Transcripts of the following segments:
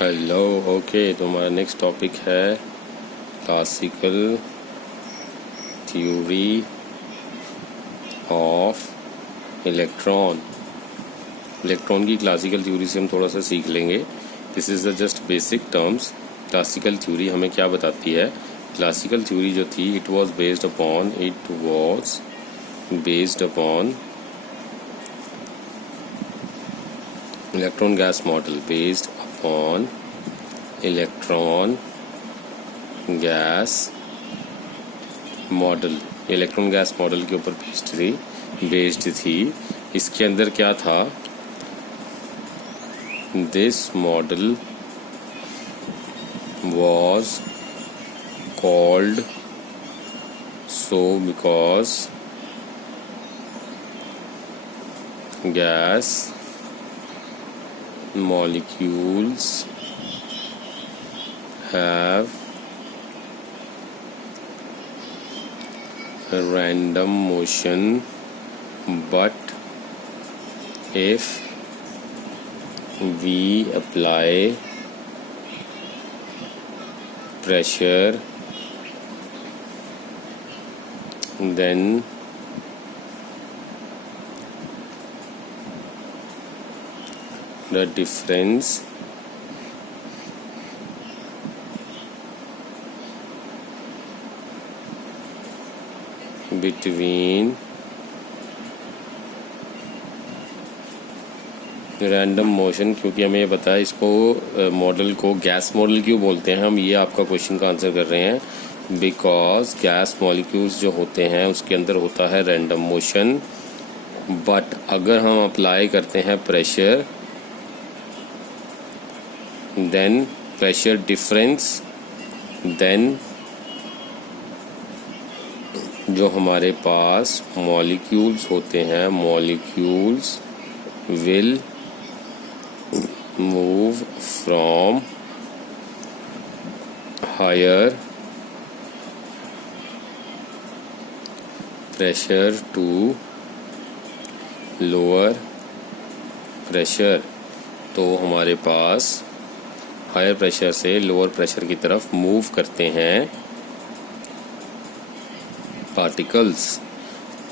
Hello. Okay, तो हमारा next topic है classical theory of electron. Electron की क्लासिकल थ्योरी से हम थोड़ा सा सीख लेंगे। This is the just basic terms. Classical theory हमें क्या बताती है? क्लासिकल थ्योरी जो थी, it was based upon electron gas model, based upon electron gas model. Electron gas model के ऊपर बेस्ड थी। इसके अंदर क्या था? This model was called so because gas molecules have a random motion, but if we apply pressure, then the difference between random motion, क्योंकि हमें ये पता है इसको मॉडल को गैस मॉडल क्यों बोलते हैं हम, ये आपका क्वेश्चन का आंसर कर रहे हैं। बिकॉज गैस मॉलिक्यूल्स जो होते हैं उसके अंदर होता है रैंडम मोशन, बट अगर हम अप्लाई करते हैं pressure, then pressure difference, then जो हमारे पास मॉलिक्यूल्स होते हैं, molecules will move from higher pressure to lower pressure। तो हमारे पास हायर प्रेशर से लोअर प्रेशर की तरफ मूव करते हैं पार्टिकल्स,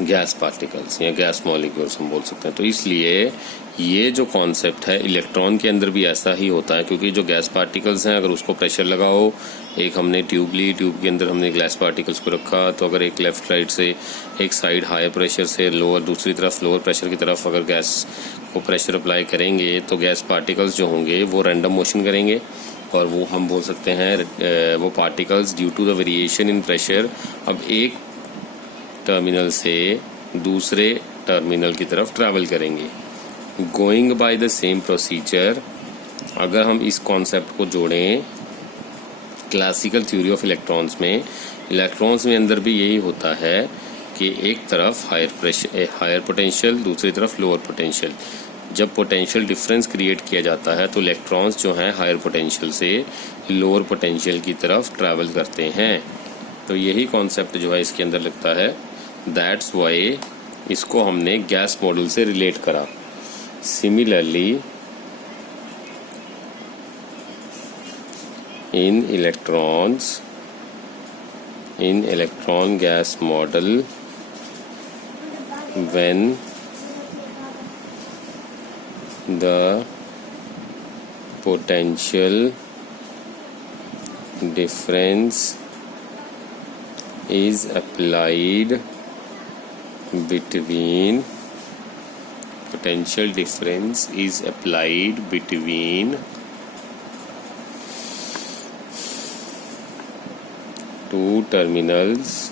गैस पार्टिकल्स या गैस मॉलिक्यूल्स हम बोल सकते हैं। तो इसलिए ये जो कॉन्सेप्ट है इलेक्ट्रॉन के अंदर भी ऐसा ही होता है, क्योंकि जो गैस पार्टिकल्स हैं अगर उसको प्रेशर लगाओ, एक हमने ट्यूब ली, ट्यूब के अंदर हमने गैस पार्टिकल्स को रखा, तो अगर एक लेफ्ट राइट से एक साइड हाई प्रेशर से लोअर, दूसरी तरफ लोअर प्रेशर की तरफ अगर गैस को प्रेशर अप्लाई करेंगे तो गैस पार्टिकल्स जो होंगे वो रैंडम मोशन करेंगे, और वो हम बोल सकते हैं वो particles due to the variation in pressure अब एक टर्मिनल से दूसरे टर्मिनल की तरफ ट्रैवल करेंगे। Going by the same procedure, अगर हम इस कॉन्सेप्ट को जोड़ें क्लासिकल थ्योरी ऑफ इलेक्ट्रॉन्स में अंदर भी यही होता है कि एक तरफ हायर पोटेंशियल, दूसरी तरफ लोअर पोटेंशियल। जब पोटेंशियल डिफरेंस क्रिएट किया जाता है तो इलेक्ट्रॉन्स जो हैं हायर पोटेंशियल से लोअर पोटेंशियल की तरफ ट्रैवल करते हैं। तो यही कॉन्सेप्ट जो है इसके अंदर लगता है। दैट्स वाई इसको हमने गैस मॉडल से रिलेट करा। Similarly in electron gas model, when the potential difference is applied between two terminals,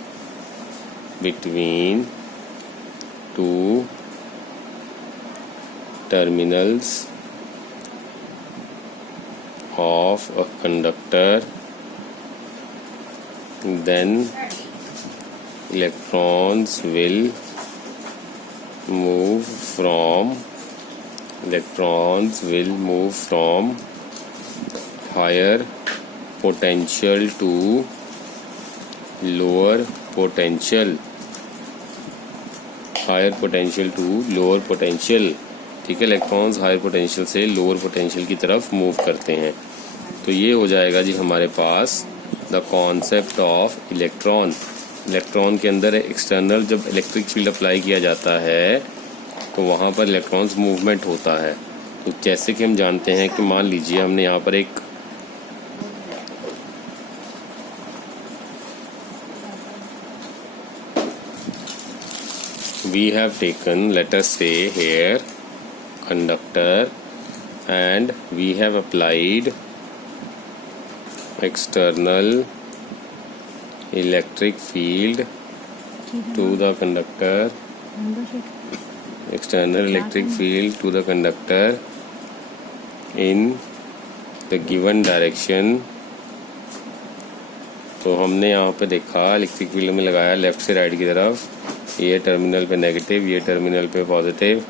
between two terminals of a conductor, then electrons will move from higher potential to lower potential, ठीक है। Electrons higher potential से lower potential की तरफ move करते हैं। तो ये हो जाएगा जी हमारे पास the concept of electron. Electron के अंदर एक्सटर्नल जब इलेक्ट्रिक फील्ड अप्लाई किया जाता है तो वहाँ पर इलेक्ट्रॉन्स मूवमेंट होता है। तो जैसे कि हम जानते हैं कि मान लीजिए हमने यहाँ पर एक we have taken, let us say here, conductor, and we have applied external electric field to the conductor, external electric field to the conductor in the given direction। तो हमने यहाँ पे देखा इलेक्ट्रिक फील्ड में लगाया लेफ्ट से right की तरफ, ये टर्मिनल पे नेगेटिव, ये टर्मिनल पे पॉजिटिव।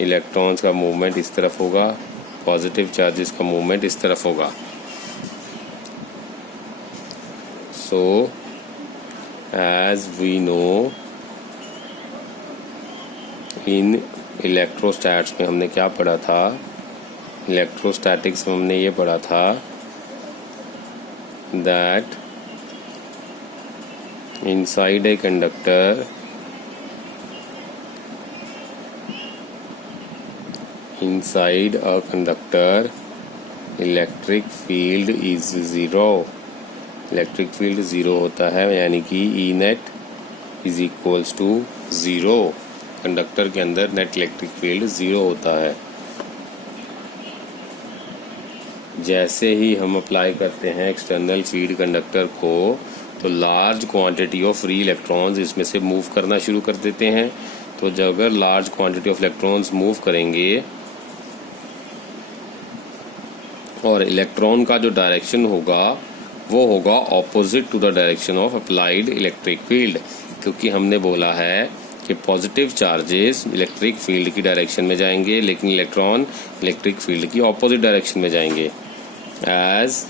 इलेक्ट्रॉन्स का मूवमेंट इस तरफ होगा, पॉजिटिव चार्जेस का मूवमेंट इस तरफ होगा। So as we know in electrostatics में हमने क्या पढ़ा था, इलेक्ट्रोस्टैटिक्स में हमने ये पढ़ा था that inside a conductor electric field is zero. Electric field zero होता है, यानी कि E net is equals to zero. Conductor के अंदर नेट इलेक्ट्रिक फील्ड ज़ीरो होता है। जैसे ही हम अप्लाई करते हैं एक्सटर्नल फील्ड कंडक्टर को, तो large quantity of free electrons इसमें से मूव करना शुरू कर देते हैं। तो जब अगर large quantity of electrons move करेंगे और इलेक्ट्रॉन का जो डायरेक्शन होगा वो होगा opposite to the direction of applied electric field, क्योंकि हमने बोला है कि पॉजिटिव चार्जेस इलेक्ट्रिक फील्ड की डायरेक्शन में जाएंगे, लेकिन इलेक्ट्रॉन इलेक्ट्रिक फील्ड की ऑपोजिट डायरेक्शन में जाएंगे। As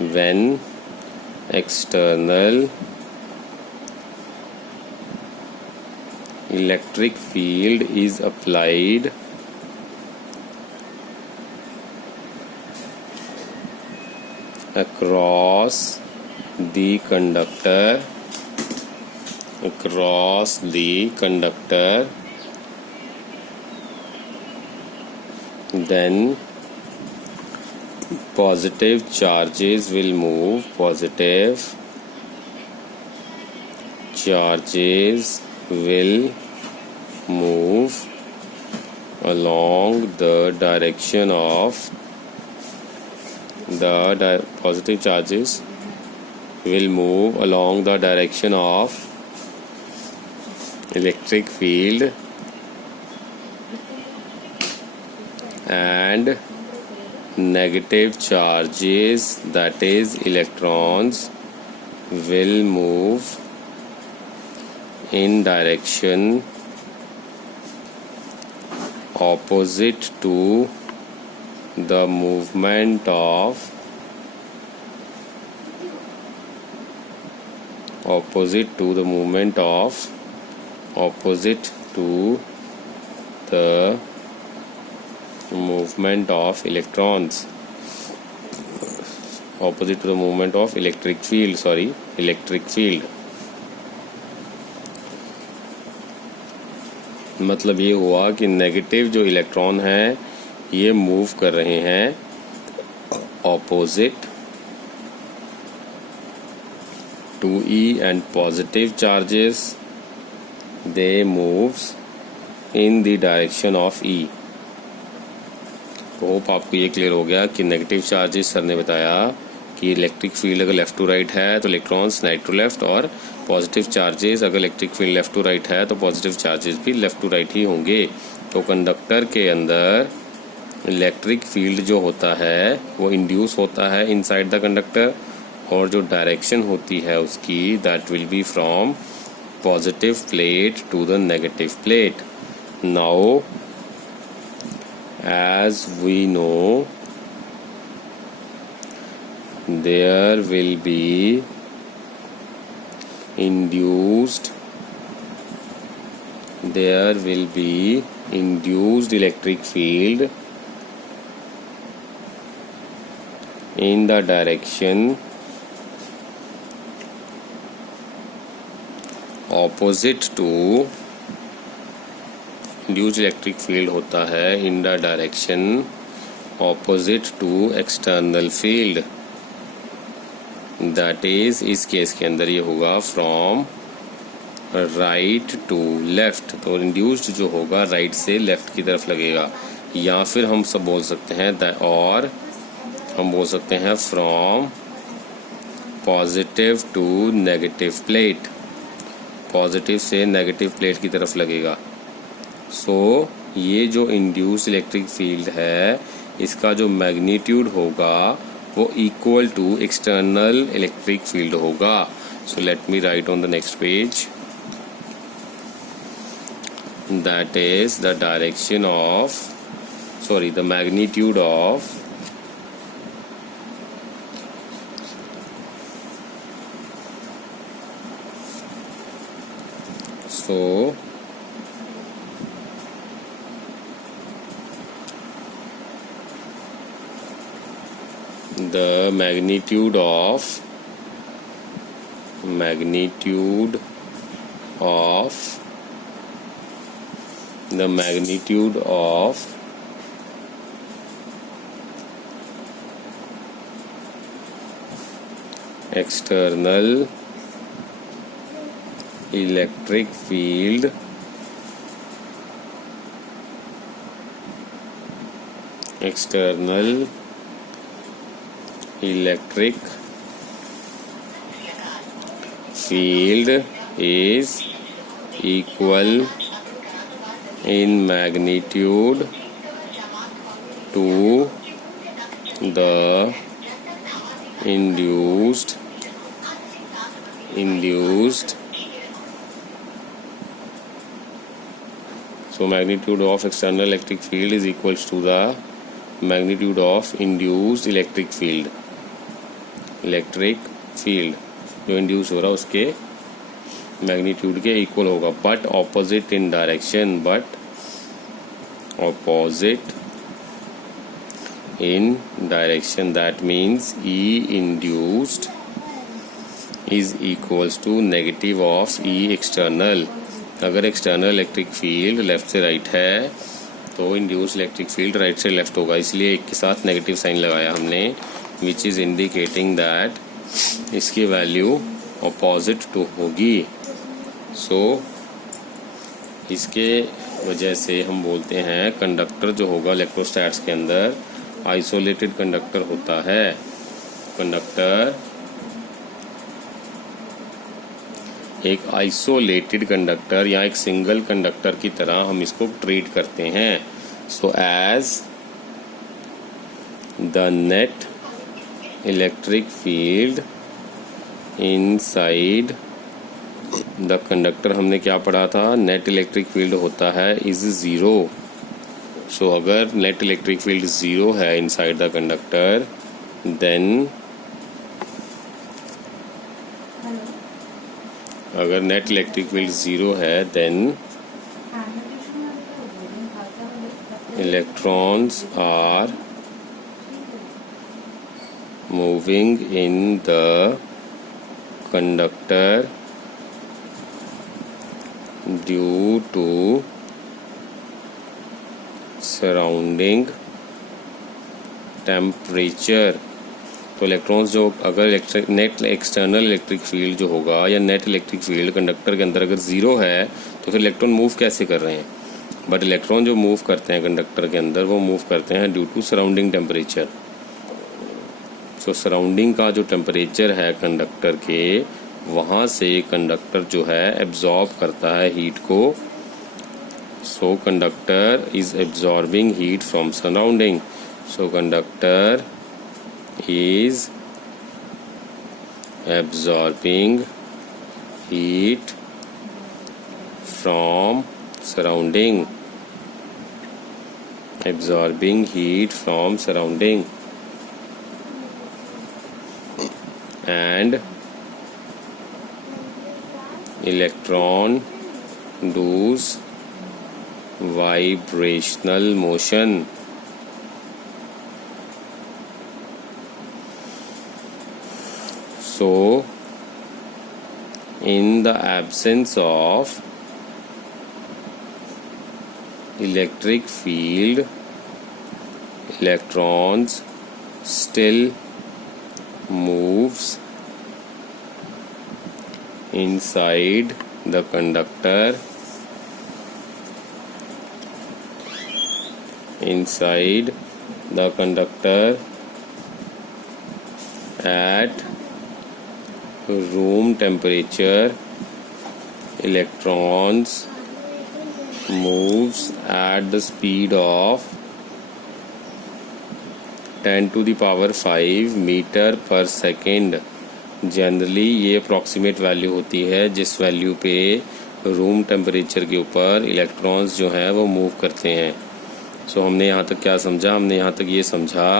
when external electric field is applied across the conductor, then positive charges will move, positive charges will move along the direction of positive charges will move along the direction of electric field, and negative charges, that is electrons, will move in direction opposite to the movement of electrons, opposite to the movement of electric field। मतलब ये हुआ कि negative जो electron हैं ये move कर रहे हैं opposite to E, and positive charges they moves in the direction of E. Hope आपको ये क्लियर हो गया कि नेगेटिव चार्जेस सर ने बताया कि इलेक्ट्रिक फील्ड अगर लेफ़्ट टू राइट है तो इलेक्ट्रॉन्स राइट टू लेफ़्ट, और पॉजिटिव चार्जेस अगर electric field left to right है तो पॉजिटिव चार्जेस भी लेफ़्ट टू राइट ही होंगे। तो कंडक्टर के अंदर इलेक्ट्रिक फील्ड जो होता है वो इंड्यूस होता है इनसाइड द कंडक्टर, और जो डायरेक्शन होती है उसकी that will be from positive plate to the negative plate. Now as we know, there will be induced electric field in the direction opposite to induced electric field होता है in the direction opposite to external field, that is इस case के अंदर ये होगा from right to left। तो induced जो होगा राइट से लेफ्ट की तरफ लगेगा, या फिर हम सब बोल सकते हैं और हम बोल सकते हैं from positive to negative plate, positive से नेगेटिव प्लेट की तरफ लगेगा। सो ये जो इंड्यूस्ड इलेक्ट्रिक फील्ड है इसका जो मैग्नीट्यूड होगा वो equal to external electric field होगा। So let me write on the next page, that is the direction of the magnitude of the magnitude of external electric field is equal in magnitude to the induced so magnitude of external electric field is equals to the magnitude of induced electric field जो induce हो रहा है उसके magnitude के equal होगा, but opposite in direction, that means E induced is equals to negative of E external। अगर external electric field left से right है तो इंड्यूस्ड इलेक्ट्रिक फील्ड राइट से लेफ्ट होगा, इसलिए एक के साथ नेगेटिव साइन लगाया हमने, विच इज़ इंडिकेटिंग दैट इसकी वैल्यू अपोजिट टू होगी। सो इसके वजह से हम बोलते हैं कंडक्टर जो होगा इलेक्ट्रोस्टैट्स के अंदर आइसोलेटेड कंडक्टर होता है। कंडक्टर एक आइसोलेटेड कंडक्टर या एक सिंगल कंडक्टर की तरह हम इसको ट्रीट करते हैं। So as the net electric field inside the conductor, हमने क्या पढ़ा था, नेट इलेक्ट्रिक फील्ड होता है इज ज़ीरो। सो अगर नेट इलेक्ट्रिक फील्ड ज़ीरो है इनसाइड द कंडक्टर, देन अगर नेट इलेक्ट्रिक फील्ड ज़ीरो है then electrons are moving in the conductor due to surrounding temperature. तो इलेक्ट्रॉन्स जो अगर नेट एक्सटर्नल इलेक्ट्रिक फील्ड जो होगा या नेट इलेक्ट्रिक फील्ड कंडक्टर के अंदर अगर ज़ीरो है तो फिर इलेक्ट्रॉन मूव कैसे कर रहे हैं, बट इलेक्ट्रॉन जो मूव करते हैं कंडक्टर के अंदर वो मूव करते हैं due to surrounding temperature. So surrounding का जो टेम्परेचर है कंडक्टर के, वहाँ से कंडक्टर जो है एब्जॉर्ब करता है हीट को। So conductor is absorbing heat from surrounding. So conductor is absorbing heat from surrounding, and electron does vibrational motion। So in the absence of electric field, electrons still moves inside the conductor, at room temperature. Electrons moves at the speed of 10 to the power 5 metre पर second. Generally ये approximate value होती है जिस value पे room temperature के ऊपर electrons जो हैं वो मूव करते हैं। सो हमने यहाँ तक क्या समझा? हमने यहाँ तक ये समझा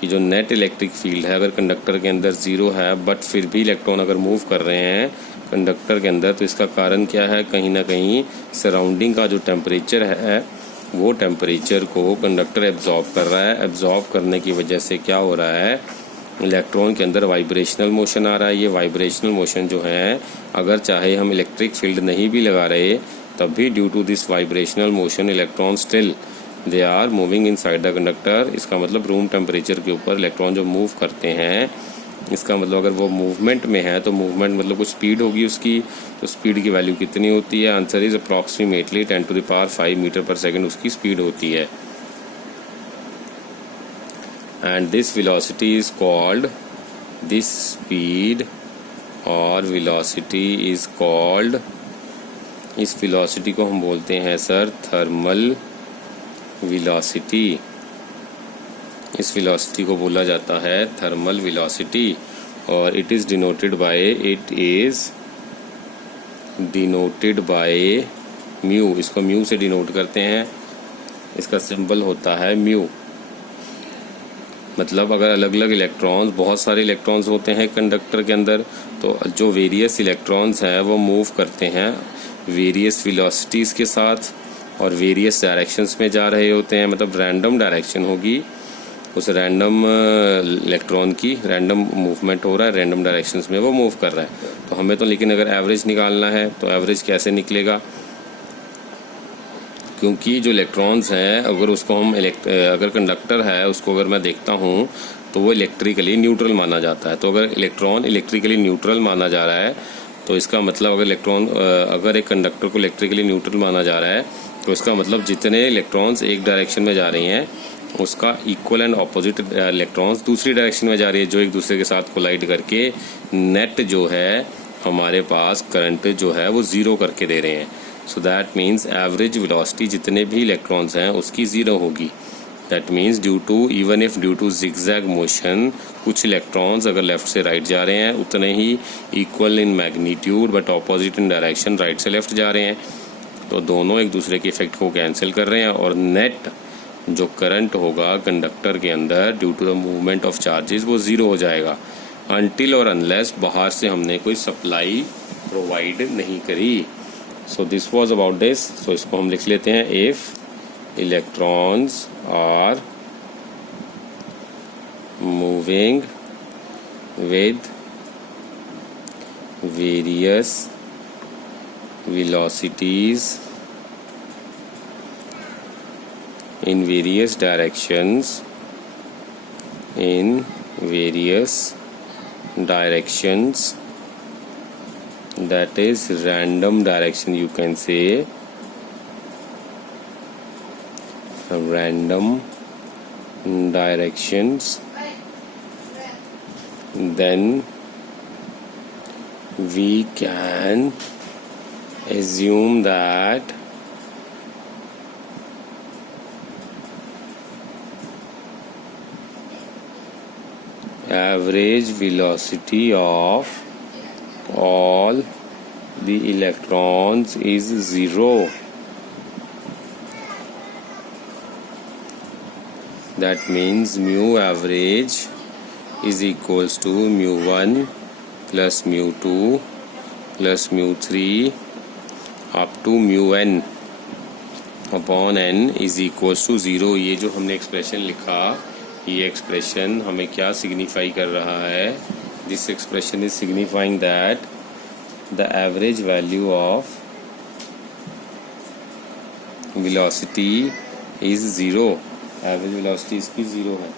कि जो नेट इलेक्ट्रिक फील्ड है अगर कंडक्टर के अंदर ज़ीरो है बट फिर भी इलेक्ट्रॉन अगर मूव कर रहे हैं कंडक्टर के अंदर, तो इसका कारण क्या है? कहीं ना कहीं सराउंडिंग का जो टेम्परेचर है वो टेम्परेचर को कंडक्टर एब्जॉर्ब कर रहा है। एब्जॉर्ब करने की वजह से क्या हो रहा है? इलेक्ट्रॉन के अंदर वाइब्रेशनल मोशन आ रहा है। ये वाइब्रेशनल मोशन जो है अगर चाहे हम इलेक्ट्रिक फील्ड नहीं भी लगा रहे तब भी due to this vibrational motion electron still they are moving inside the conductor. इसका मतलब रूम टेम्परेचर के ऊपर इलेक्ट्रॉन जो मूव करते हैं, इसका मतलब अगर वो मूवमेंट में है तो मूवमेंट मतलब कुछ स्पीड होगी उसकी, तो स्पीड की वैल्यू कितनी होती है? Answer is approximately 10 to the power 5 metre पर सेकेंड उसकी स्पीड होती है। And this velocity is called, this speed और वेलोसिटी इज कॉल्ड, इस वेलोसिटी को हम बोलते हैं सर थर्मल वेलोसिटी। इस वेलोसिटी को बोला जाता है थर्मल वेलोसिटी और it is denoted by mu. इसको म्यू से डिनोट करते हैं, इसका सिंबल होता है म्यू। मतलब अगर अलग अलग इलेक्ट्रॉन्स, बहुत सारे इलेक्ट्रॉन्स होते हैं कंडक्टर के अंदर, तो जो वेरियस इलेक्ट्रॉन्स हैं वो मूव करते हैं वेरियस वेलोसिटीज़ के साथ और वेरियस डायरेक्शंस में जा रहे होते हैं। मतलब रैंडम डायरेक्शन होगी, उस रैंडम इलेक्ट्रॉन की रैंडम मूवमेंट हो रहा है, रैंडम डायरेक्शंस में वो मूव कर रहा है। तो हमें तो लेकिन अगर एवरेज निकालना है तो एवरेज कैसे निकलेगा? क्योंकि जो इलेक्ट्रॉन्स हैं अगर उसको हम अगर कंडक्टर है उसको अगर मैं देखता हूँ तो वो इलेक्ट्रिकली न्यूट्रल माना जाता है। तो अगर इलेक्ट्रॉन इलेक्ट्रिकली न्यूट्रल माना जा रहा है तो इसका मतलब अगर एक कंडक्टर को इलेक्ट्रिकली न्यूट्रल माना जा रहा है तो इसका मतलब जितने इलेक्ट्रॉन्स एक डायरेक्शन में जा रही हैं उसका इक्वल एंड ऑपोजिट इलेक्ट्रॉन्स दूसरी डायरेक्शन में जा रही है, जो एक दूसरे के साथ कोलाइड करके नेट जो है हमारे पास करंट जो है वो ज़ीरो करके दे रहे हैं। So that means average velocity जितने भी इलेक्ट्रॉन्स हैं उसकी ज़ीरो होगी। That means due to zigzag motion कुछ इलेक्ट्रॉन्स अगर लेफ़्ट से राइट जा रहे हैं उतने ही equal in magnitude but opposite in direction right से लेफ़्ट जा रहे हैं, तो दोनों एक दूसरे के इफेक्ट को कैंसिल कर रहे हैं और नेट जो करंट होगा कंडक्टर के अंदर due to the movement of charges वो ज़ीरो हो जाएगा अनटिल और अनलेस बाहर से हमने कोई सप्लाई प्रोवाइड नहीं करी। So this was about this. So इसको हम लिख लेते हैं, if electrons are moving with various velocities in various directions, that is random direction, you can say random directions, then we can assume that average velocity of all the electrons is zero. That means mu average is equals to mu1 plus mu2 plus mu3 up to mu n upon n is equals to zero. ये जो हमने expression लिखा, ये expression हमें क्या signify कर रहा है? This expression is signifying that the average value of velocity is 0. Average velocity इसकी 0 है.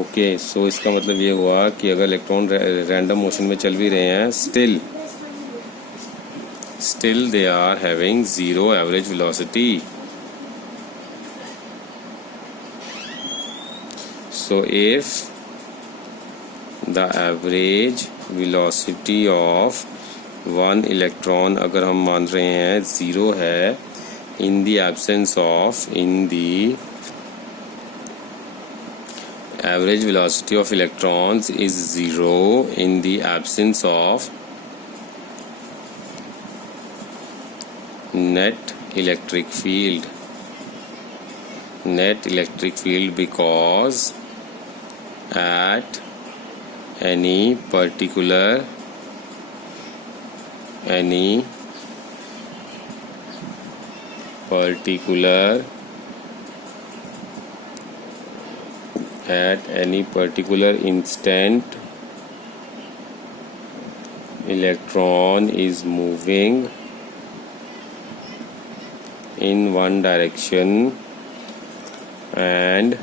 ओके, सो इसका मतलब ये हुआ कि अगर इलेक्ट्रॉन रैंडम मोशन में चल भी रहे हैं, still they are having 0 average velocity. So if the average velocity of one electron अगर हम मान रहे हैं 0 है, in the average velocity of electrons is 0 in the absence of net electric field. Net electric field because at any particular instant electron is moving in one direction and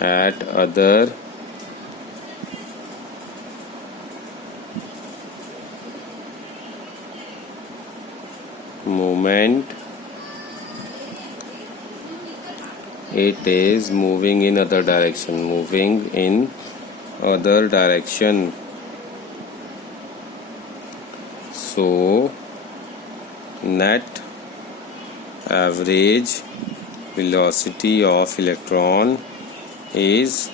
at other moment it is moving in other direction. So net average velocity of electron is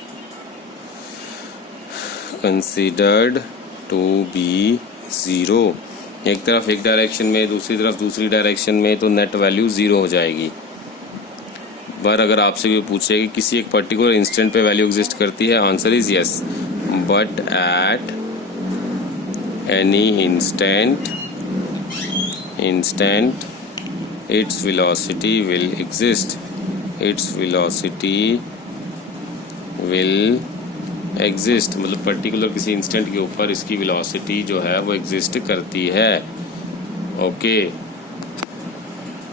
considered to be 0. एक तरफ एक direction में, दूसरी तरफ दूसरी direction में, तो net value 0 हो जाएगी. पर अगर आपसे कोई पूछे कि किसी एक पर्टिकुलर इंस्टेंट पे वैल्यू एग्जिस्ट करती है, answer is yes. But at any instant its velocity will exist. मतलब पर्टिकुलर किसी इंस्टेंट के ऊपर इसकी वेलोसिटी जो है वो एग्जिस्ट करती है. ओके.